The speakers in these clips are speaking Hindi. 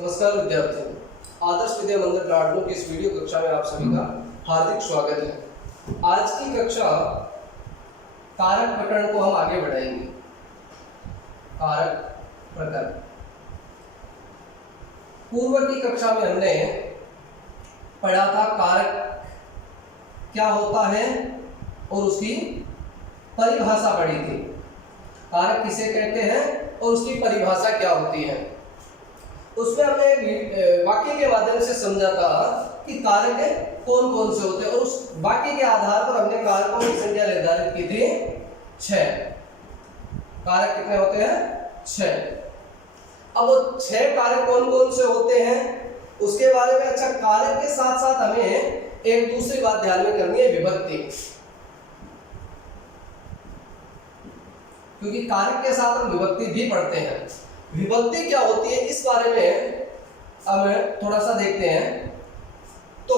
नमस्कार विद्यार्थियों, आदर्श विद्या मंदिर लाडनू की इस वीडियो कक्षा में आप सभी का हार्दिक स्वागत है। आज की कक्षा कारक प्रकरण को हम आगे बढ़ाएंगे। कारक प्रकरण पूर्व की कक्षा में हमने पढ़ा था कारक क्या होता है और उसकी परिभाषा पढ़ी थी। कारक किसे कहते हैं और उसकी परिभाषा क्या होती है। उसमें हमने एक वाक्य के माध्यम से समझा था कि कारक कौन कौन से होते हैं और उस वाक्य के आधार पर हमने कारकों की संख्या निर्धारित की थी 6। कारक कितने होते हैं? 6। अब वो 6 कारक कौन कौन से होते हैं उसके बारे में अच्छा, कारक के साथ साथ हमें एक दूसरी बात ध्यान में करनी है, विभक्ति। क्योंकि कारक के साथ हम विभक्ति भी पढ़ते हैं। विभक्ति क्या होती है इस बारे में अब थोड़ा सा देखते हैं। तो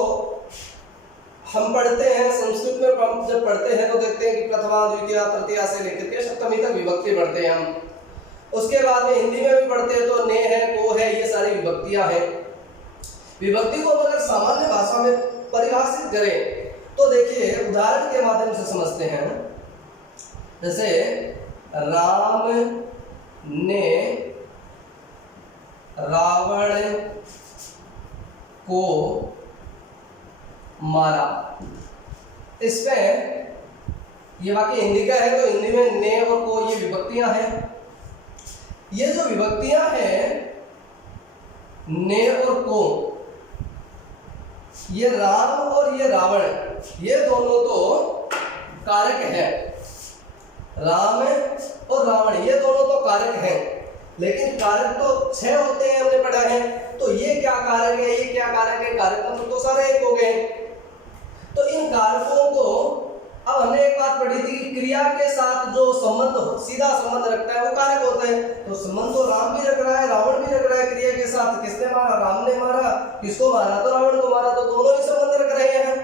हम पढ़ते हैं संस्कृत में, हम जब पढ़ते हैं तो देखते हैं कि प्रथमा द्वितीया तृतीया से लेकर के सप्तमी तक विभक्ति पढ़ते हैं हम। उसके बाद में हिंदी में भी पढ़ते हैं तो ने है, को है, ये सारी विभक्तियां हैं। विभक्ति को अगर सामान्य भाषा में परिभाषित करें तो देखिए उदाहरण के माध्यम से समझते हैं। जैसे राम ने रावण को मारा। इसमें ये वाक्य हिंदी का है तो हिंदी में ने और को ये विभक्तियां हैं। ये जो विभक्तियां हैं ने और को, ये राम और ये रावण, ये दोनों तो कारक हैं। राम और रावण ये दोनों तो कारक हैं, लेकिन कारक तो 6 होते हैं, हमने पढ़ा है। तो ये क्या कारक है, ये क्या कारक है? कारक तो सारे एक हो गए। तो इन कारकों को अब हमने एक बात पढ़ी थी कि क्रिया के साथ जो संबंध सीधा संबंध रखता है वो कारक होता है। तो संबंध तो राम भी रख रहा है, रावण भी रख रहा है क्रिया के साथ। किसने मारा? राम ने मारा। किसको मारा? तो रावण को मारा। तो दोनों ही संबंध रख रहे हैं,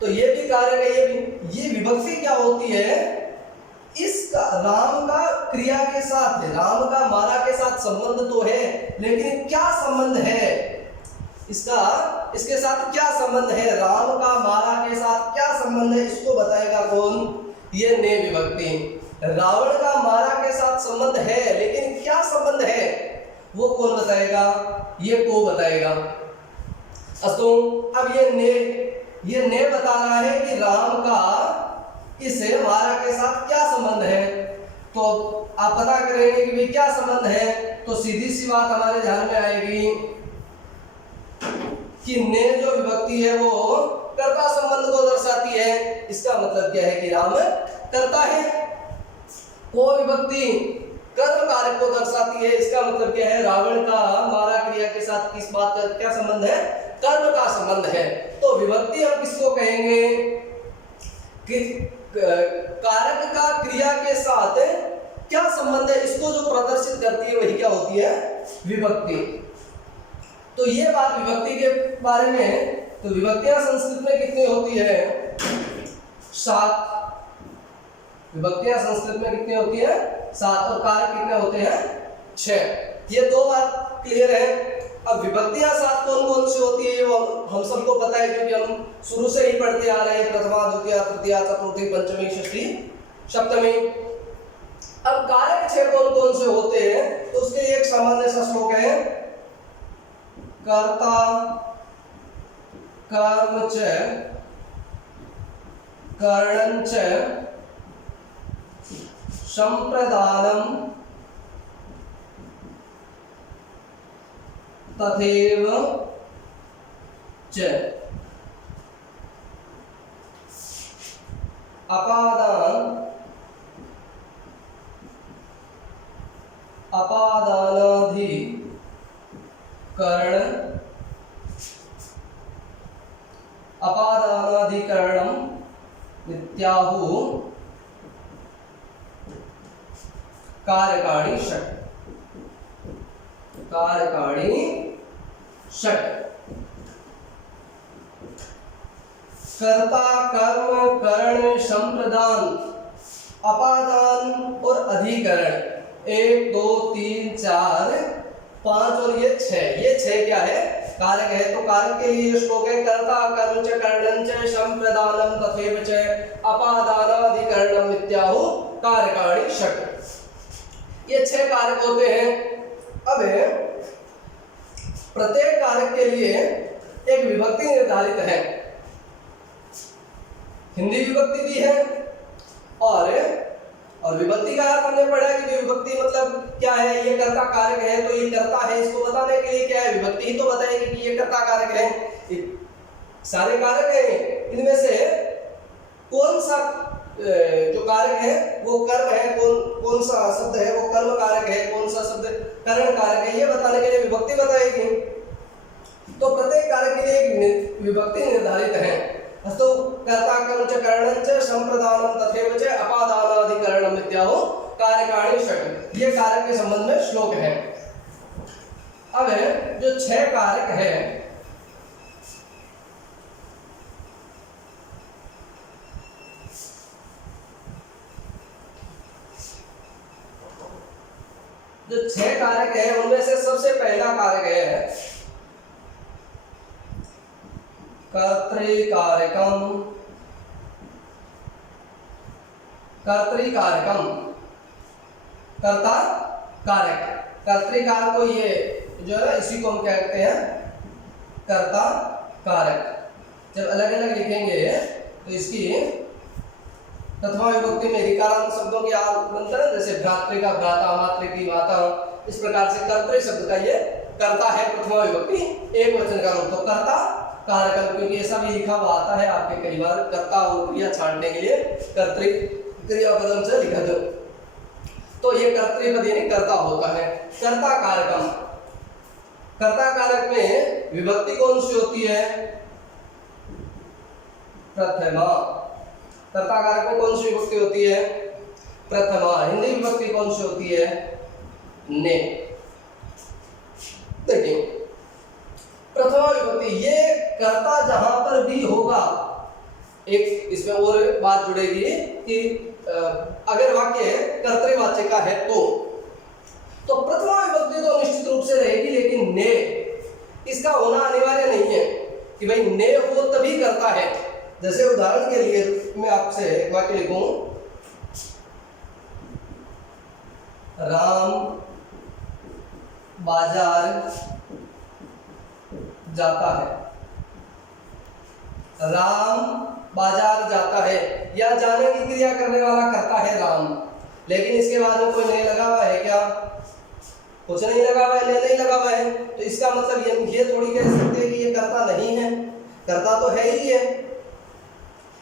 तो ये भी कारक है, ये भी। ये विभक्ति क्या होती है? इसका राम का क्रिया के साथ, राम का मारा के साथ संबंध तो है, लेकिन क्या संबंध है इसका, इसके साथ क्या संबंध है? राम का मारा के साथ क्या संबंध है इसको बताएगा कौन? ये ने विभक्ति। रावण का मारा के साथ संबंध है, लेकिन क्या संबंध है वो कौन बताएगा? ये को बताएगा। तो अब ये ने बता रहा है कि राम का इस मारा के साथ क्या संबंध है। तो आप पता करेंगे कि भाई क्या संबंध है, तो सीधी सी बात हमारे ध्यान में आएगी कि ने जो विभक्ति है वो कर्ता संबंध को दर्शाती है। इसका मतलब क्या है कि राम कर्ता है। को विभक्ति कर्म कारक को दर्शाती है। इसका मतलब क्या है? रावण का मारा क्रिया के साथ किस बात का क्या संबंध है? कर्म का संबंध है। तो विभक्ति हम किसको कहेंगे? कि कारक का क्रिया के साथ क्या संबंध है इसको जो प्रदर्शित करती है वही क्या होती है? विभक्ति। तो ये बात विभक्ति के बारे में। तो विभक्तियां संस्कृत में कितनी होती है? 7। विभक्तियां संस्कृत में कितनी होती है? 7। और कारक कितने होते हैं? 6। ये दो बात क्लियर है। अब विभक्तियां 7 कौन कौन सी होती है वो हम सबको पता है, क्योंकि हम शुरू से ही पढ़ते आ रहे हैं। प्रथमा द्वितीया तृतीया चतुर्थी पंचमी षष्ठी सप्तमी। अब कारक 6 कौन कौन से होते हैं तो उसके लिए एक सामान्य सा श्लोक है। कर्ता कर्म च करणं च संप्रदानम तथैव च अपादानाधिकरणं नित्याहु कारकाणि षट्। कर्ता कर्म करण संप्रदान अपादान और अधिकरण 1 2 3 4 5 और ये 6, ये 6 क्या है? कारक है। तो कारक के लिए श्लोक है कर्ता कर्म च करणं च संप्रदानं तथैव च अपादानाधिकरणं इत्याहु कारकाणि षट्। ये 6 कारक होते हैं। अब प्रत्येक कारक के लिए एक विभक्ति निर्धारित है। हिंदी विभक्ति भी है और विभक्ति का अर्थ हमने पढ़ा कि विभक्ति मतलब क्या है? ये कर्ता कारक है तो ये कर्ता है, इसको बताने के लिए क्या है? विभक्ति ही तो बताएगी कि ये कर्ता कारक है। सारे कारक हैं, इनमें से कौन सा जो कारक है वो कर्म है, कौन सा शब्द है वो कर्म कारक है, कौन सा शब्द करण कारक है, ये बताने के लिए विभक्ति बताएगी। तो प्रत्येक कारक के लिए एक विभक्ति निर्धारित है। अस्तु कर्ता कर्म च करणं च संप्रदानं तथैव च अपादानाधिकरणं इत्याहु कारकाणि षट्। ये कारक के संबंध में श्लोक है। अब जो 6 कारक है, जो 6 कारक है उनमें से सबसे पहला कारक है कर्तृकारकम। कर्तृकारकम, कर्ता कारक। कर्तृकार को ये जो है इसी को हम क्या कहते हैं? कर्ता कारक। जब अलग अलग लिखेंगे तो इसकी प्रथमा विभक्ति में ऋकारांत शब्दों की बनता है, जैसे भ्रातृ का भ्राता, मातृ की माता। इस प्रकार से कर्तृ शब्द का ये कर्ता है प्रथमा विभक्ति एक वचन का रूप। तो कर्ता कारक, क्योंकि ऐसा भी लिखा हुआ आता है आपके कई बार कर्ता और क्रिया छांटने के लिए कर्तृ क्रियापदम से लिखा दो, तो ये कर्तृपद यानी कर्ता होता है। कर्ता कारकम। कर्ता कारक में विभक्ति कौन सी होती है? प्रथमा। कर्ता कारक में कौन सी विभक्ति होती है? प्रथमा। हिंदी विभक्ति कौन सी होती है? ने। देखिए प्रथमा विभक्ति, ये कर्ता जहां पर भी होगा, एक इसमें और बात जुड़ेगी कि अगर वाक्य कर्तृवाच्य का है तो प्रथमा विभक्ति तो निश्चित रूप से रहेगी, लेकिन ने इसका होना अनिवार्य नहीं है कि भाई ने हो तभी करता है। जैसे उदाहरण के लिए मैं आपसे एक वाक्य लिखूं, राम बाजार जाता है। राम बाजार जाता है, या जाने की क्रिया करने वाला करता है राम, लेकिन इसके बाद में कोई नहीं लगा हुआ है क्या? कुछ नहीं लगा हुआ है, नहीं लगा हुआ है, तो इसका मतलब ये थोड़ी कह सकते हैं कि ये कर्ता नहीं है, कर्ता तो है ही है।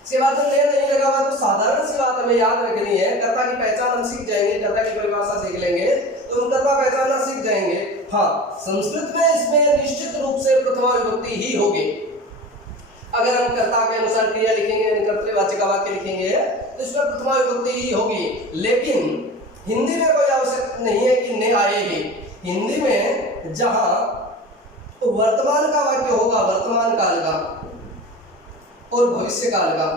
इसके बाद में नहीं लगा हुआ, तो साधारण सी बात हमें याद रखनी है, कर्ता की पहचान हम सीख जाएंगे, कर्ता की परिभाषा सीख लेंगे तो हम कर्ता पहचानना सीख जाएंगे। हाँ, संस्कृत में इसमें निश्चित रूप से प्रथमा विभक्ति ही होगी। अगर हम कर्ता के अनुसार क्रिया लिखेंगे, कर्तृवाचक वाक्य लिखेंगे तो इसमें प्रथमा विभक्ति ही होगी। लेकिन हिंदी में कोई आवश्यकता नहीं है कि ने आएगी। हिंदी में जहां वर्तमान का वाक्य होगा, वर्तमान काल का और भविष्य काल का,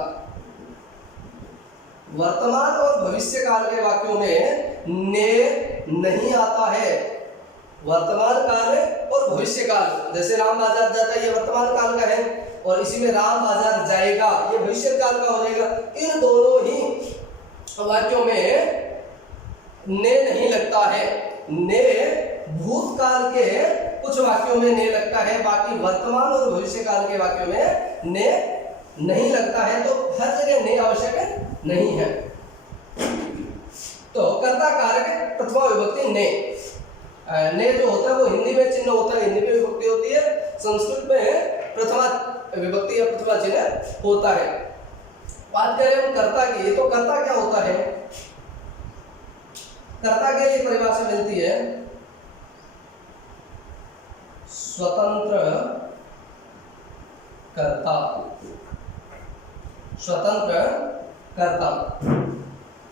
वर्तमान और भविष्य काल के वाक्यों में ने नहीं आता है। वर्तमान काल और भविष्य काल, जैसे राम बाजार जाता है ये वर्तमान काल का है, और इसी में राम बाजार जाएगा ये भविष्य काल का हो जाएगा। इन दोनों ही वाक्यों में ने नहीं लगता है। ने भूतकाल के कुछ वाक्यों में ने लगता है, बाकी वर्तमान और भविष्य काल के वाक्यों में ने नहीं लगता है। तो हर जगह ने आवश्यक नहीं है। तो कर्ता कारक प्रथमा विभक्ति ने जो होता है वो हिंदी में चिन्ह होता है, हिंदी में विभक्ति होती है, संस्कृत में प्रथमा विभक्ति या प्रथमा चिन्ह होता है। बात करें हम कर्ता की, तो कर्ता क्या होता है? कर्ता के लिए परिभाषा मिलती है स्वतंत्र कर्ता। स्वतंत्र कर्ता,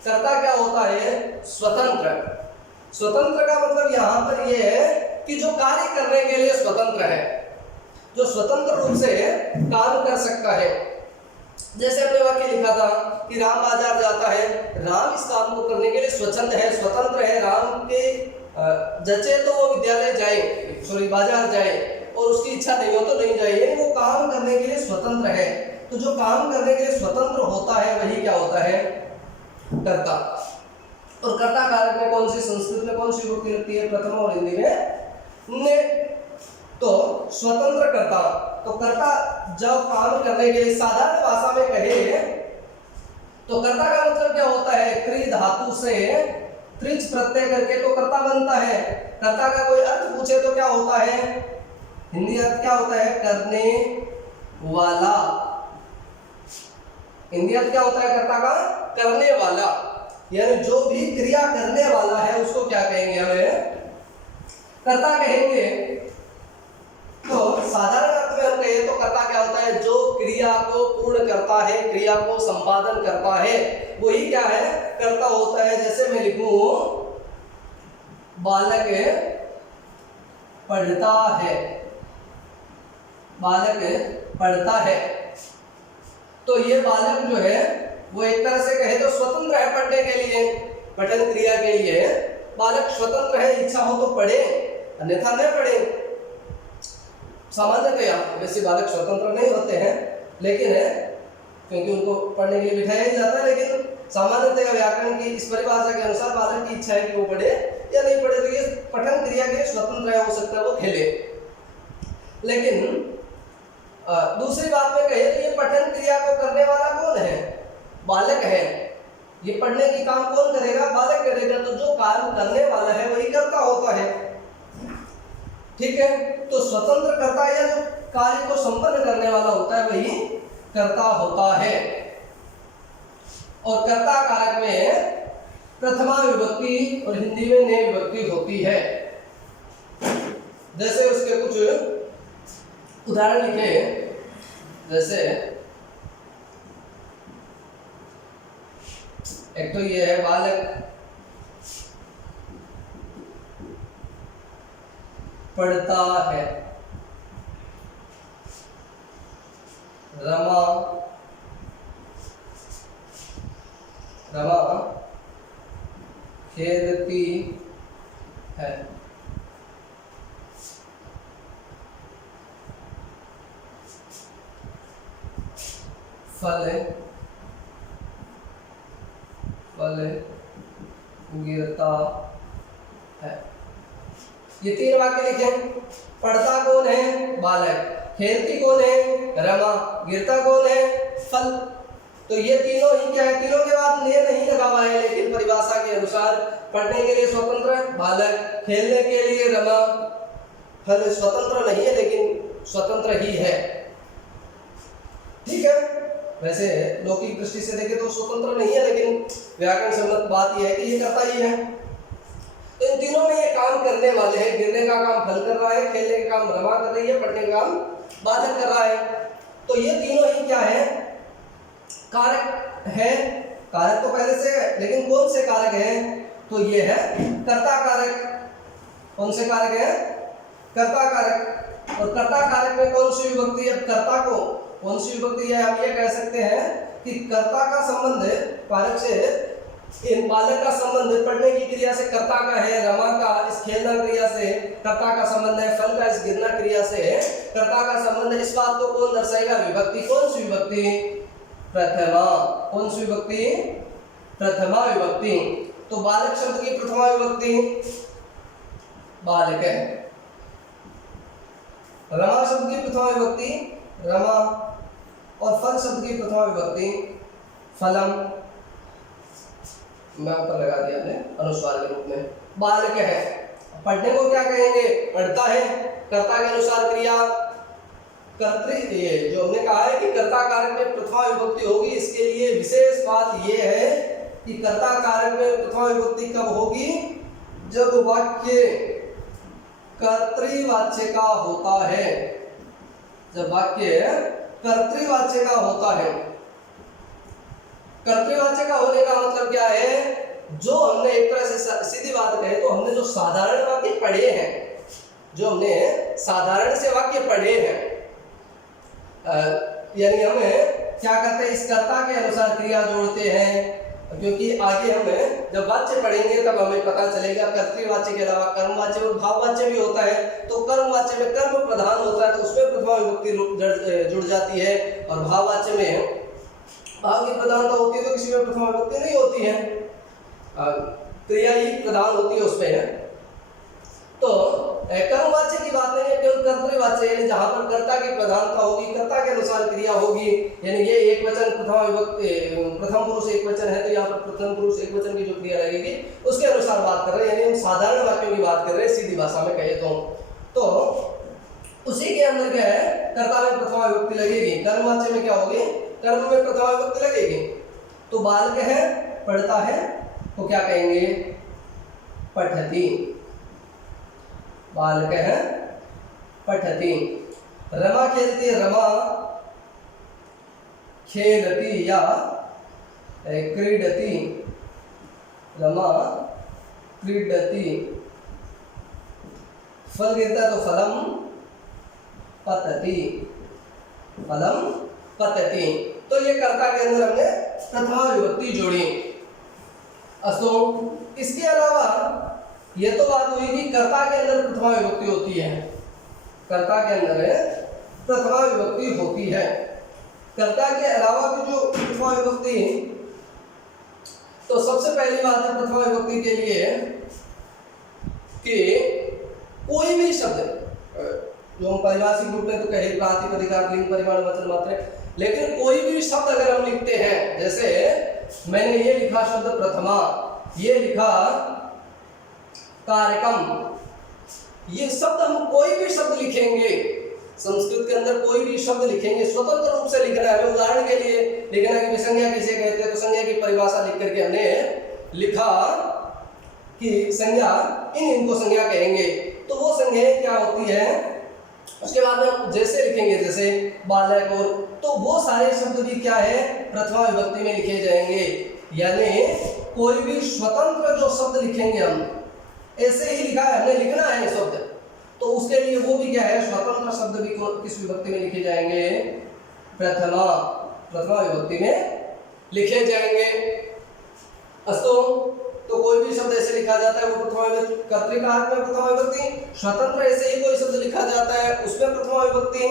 कर्ता क्या होता है? स्वतंत्र। स्वतंत्र का मतलब यहां पर यह है कि जो कार्य करने के लिए स्वतंत्र है, जो स्वतंत्र रूप से काम कर सकता है। जैसे हमने वाक्य लिखा था कि राम बाजार जाता है, राम इस काम को करने के लिए स्वतंत्र है, स्वतंत्र है। राम के जचे तो वो विद्यालय जाए, सॉरी बाजार जाए, और उसकी इच्छा नहीं हो तो नहीं जाए, यानी वो काम करने के लिए स्वतंत्र है। तो जो काम करने के लिए स्वतंत्र होता है वही क्या होता है, कर्ता। और कर्ता कारक में कौन सी, संस्कृत में कौन सी विभक्ति लगती है, प्रथमा, और हिंदी में ने। तो स्वतंत्र कर्ता, तो कर्ता जब काम करने के लिए साधारण भाषा में कहे तो कर्ता का मतलब क्या होता है, क्री धातु से त्रिच प्रत्यय करके तो कर्ता बनता है। कर्ता का कोई अर्थ पूछे तो क्या होता है, हिंदी अर्थ क्या होता है, करने वाला। हिंदी अर्थ क्या होता है कर्ता का, करने वाला, यानी जो भी क्रिया करने वाला है उसको क्या कहेंगे, हमें कर्ता कहेंगे। तो साधारण अर्थ में हम कहें तो कर्ता क्या होता है, जो क्रिया को पूर्ण करता है, क्रिया को संपादन करता है, वही क्या है, कर्ता होता है। जैसे मैं लिखूं बालक पढ़ता है, बालक पढ़ता है, तो ये बालक जो है वो एक तरह से कहे तो स्वतंत्र है पढ़ने के लिए, पठन क्रिया के लिए बालक स्वतंत्र है, इच्छा हो तो पढ़े अन्यथा न पढ़े। सामान्यतया वैसे बालक स्वतंत्र नहीं होते हैं, लेकिन है क्योंकि उनको पढ़ने के लिए बिठाया ही जाता है, लेकिन सामान्यतया व्याकरण की इस परिभाषा के अनुसार बालक की इच्छा है कि वो पढ़े या नहीं पढ़े, तो ये पठन क्रिया के स्वतंत्र है, हो सकता है वो खेले। लेकिन दूसरी बात में कहे तो ये पठन क्रिया को करने वाला कौन है, बालक है। ये पढ़ने की काम कौन करेगा, बालक करेगा। तो जो कार्य करने वाला है वही कर्ता होता है, ठीक है। तो स्वतंत्र कर्ता या जो कार्य को संपन्न करने वाला होता है वही कर्ता होता है। और कर्ता कारक में प्रथमा विभक्ति और हिंदी में ने विभक्ति होती है। जैसे उसके कुछ उदाहरण लिखे, जैसे एक तो ये है बालक पढ़ता है, रमा खेलती है, फल गिरता है। ये तीन वाक्य लिखे। पढ़ता कौन है, बालक। खेलती कौन है, रमा। गिरता कौन है, फल। तो ये तीनों ही क्या है, तीनों के बाद ने नहीं लगा हुआ है, लेकिन परिभाषा के अनुसार पढ़ने के लिए स्वतंत्र बालक, खेलने के लिए रमा, फल स्वतंत्र नहीं है लेकिन स्वतंत्र ही है, ठीक है। वैसे लौकिक दृष्टि से देखें तो स्वतंत्र नहीं है, लेकिन व्याकरण सम्मत बात यह है कि ये करता ही है। तो इन तीनों में ये काम करने वाले हैं। गिरने का काम फल कर रहा है, खेलने का काम रमा कर रही है, पढ़ने का काम बालक कर रहा है। तो ये तीनों ही क्या है, कारक है। कारक तो पहले से है, लेकिन कौन से कारक है, तो ये है कर्ता कारक। कौन से कारक है, कर्ता कारक। और कर्ता कारक में कौन सी विभक्ति, अब कर्ता को कौन सी विभक्ति है, हम ये कह सकते हैं कि कर्ता का संबंध कारक से, इन बालक का संबंध पढ़ने की क्रिया से कर्ता का है, रमा का इस खेलना क्रिया से कर्ता का संबंध है, फल का इस गिरना क्रिया से कर्ता का संबंध है। इस बात को कौन दर्शाएगा, विभक्ति। कौन सी विभक्ति, प्रथमा। कौन सी विभक्ति, प्रथमा विभक्ति। तो बालक शब्द की प्रथमा विभक्ति बालक है, रमा शब्द की प्रथमा विभक्ति रमा, और फल शब्द की प्रथमा विभक्ति फलम। मैं ऊपर लगा दिया आपने अनुस्वार के रूप में। बालक है, पढ़ने को क्या कहेंगे, पढ़ता है। कर्ता के अनुसार क्रिया कर्तृ, ये जो हमने कहा है कि कर्ता कारक में प्रथमा विभक्ति होगी, इसके लिए विशेष बात यह है कि कर्ता कारक में प्रथमा विभक्ति कब होगी, जब वाक्य कर्तृवाच्य का होता है। जब वाक्य कर्तृवाच्य का होता है। कर्तृवाच्य का होने का मतलब क्या है, जो हमने एक तरह से सीधी बात कहे तो हमने जो साधारण वाक्य पढ़े हैं, जो हमने साधारण से वाक्य पढ़े हैं, यानी हमें क्या करते हैं, इस कर्ता के अनुसार क्रिया जोड़ते हैं, क्योंकि आगे हम जब वाच्य पढ़ेंगे तब हमें पता चलेगा कर्तृवाच्य के अलावा कर्मवाच्य और भाववाच्य भी होता है। तो कर्मवाच्य में कर्म प्रधान होता है तो उसमें प्रथमा विभक्ति जुड़ जाती है, और भाववाच्य में भाव की प्रधानता होती है तो किसी में प्रथमा विभक्ति नहीं होती है, क्रिया ही प्रधान होती है उसमें। तो कर्मवाच्य की बात नहीं है, केवल कर्तृवाच्य यानी जहां पर कर्ता की प्रधानता होगी, कर्ता के अनुसार क्रिया होगी, यानी ये एक वचन प्रथमा विभक्ति प्रथम पुरुष एक वचन है तो यहाँ पर प्रथम पुरुष एक वचन की जो क्रिया लगेगी उसके अनुसार बात कर रहे हैं, यानी हम साधारण वाक्यों की बात कर रहे हैं सीधी भाषा में कहे तो उसी के अंदर क्या है, कर्ता में प्रथमा विभक्ति लगेगी, कर्मवाच्य में क्या होगी, कर्म में प्रथमा विभक्ति लगेगी। तो बालक है पढ़ता है तो क्या कहेंगे, पठति, बालक है पठति। रमा खेलती, रमा खेलती या क्रीडति, रमा क्रीडति। फल गिरता तो फलम पतति, फलम पतति। तो ये कर्ता के अंदर हमने प्रथमा विभक्ति जोड़ी। अस्तु, इसके अलावा ये तो बात हुई कि कर्ता के अंदर प्रथमा विभक्ति होती है, कर्ता के अंदर प्रथमा विभक्ति होती है। कर्ता के अलावा भी जो प्रथमा विभक्ति, तो सबसे पहली बात है प्रथमा विभक्ति के लिए कि कोई भी शब्द जो हम पारिभाषिक रूप में तो कहे प्रातिपदिक, लिंग, परिमाण, वचन, मात्रा, लेकिन कोई भी शब्द अगर हम लिखते हैं, जैसे मैंने ये लिखा शब्द प्रथमा, ये लिखा कार्यक्रम, ये शब्द हम कोई भी शब्द लिखेंगे, संस्कृत के अंदर कोई भी शब्द लिखेंगे स्वतंत्र रूप से लिखना है। उदाहरण के लिए लिखना है कि संज्ञा किसे कहते हैं, तो संज्ञा की परिभाषा लिख करके हमने लिखा कि संज्ञा इनको संज्ञा कहेंगे, तो वो संज्ञाएं क्या होती है, उसके बाद में जैसे लिखेंगे जैसे बालक, और तो वो सारे शब्द भी क्या है, प्रथमा विभक्ति में लिखे जाएंगे। यानी कोई भी स्वतंत्र जो शब्द लिखेंगे हम, ऐसे ही लिखा है हमने, लिखना है शब्द, तो उसके लिए वो भी क्या है, स्वतंत्र शब्द भी किस विभक्ति में लिखे जाएंगे, प्रथमा विभक्ति में लिखे जाएंगे। अस्तु, तो कोई भी शब्द ऐसे लिखा जाता है वो प्रथमा विभक्ति, कर्तृकारक में प्रथमा विभक्ति, स्वतंत्र ऐसे ही कोई शब्द लिखा जाता है उसमें प्रथमा विभक्ति।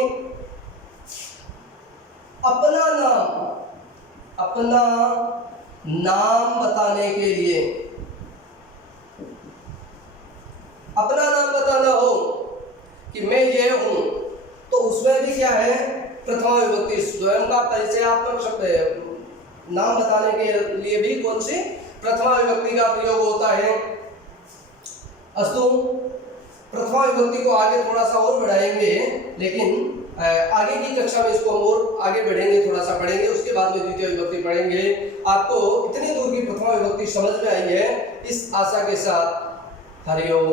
अपना नाम बताने के लिए, अपना नाम बताना हो कि मैं ये हूं, तो उसमें भी क्या है, प्रथमा विभक्ति। स्वयं का परिचयात्मक शब्द नाम बताने के लिए भी कौन सी, प्रथमा विभक्ति का प्रयोग होता है। अस्तु, प्रथमा विभक्ति को आगे थोड़ा सा और बढ़ाएंगे, लेकिन आगे की कक्षा में इसको हम और आगे बढ़ेंगे, थोड़ा सा बढ़ेंगे, उसके बाद में द्वितीय विभक्ति पढ़ेंगे। आपको इतनी दूर की प्रथमा विभक्ति समझ में आई है, इस आशा के साथ हरिओम।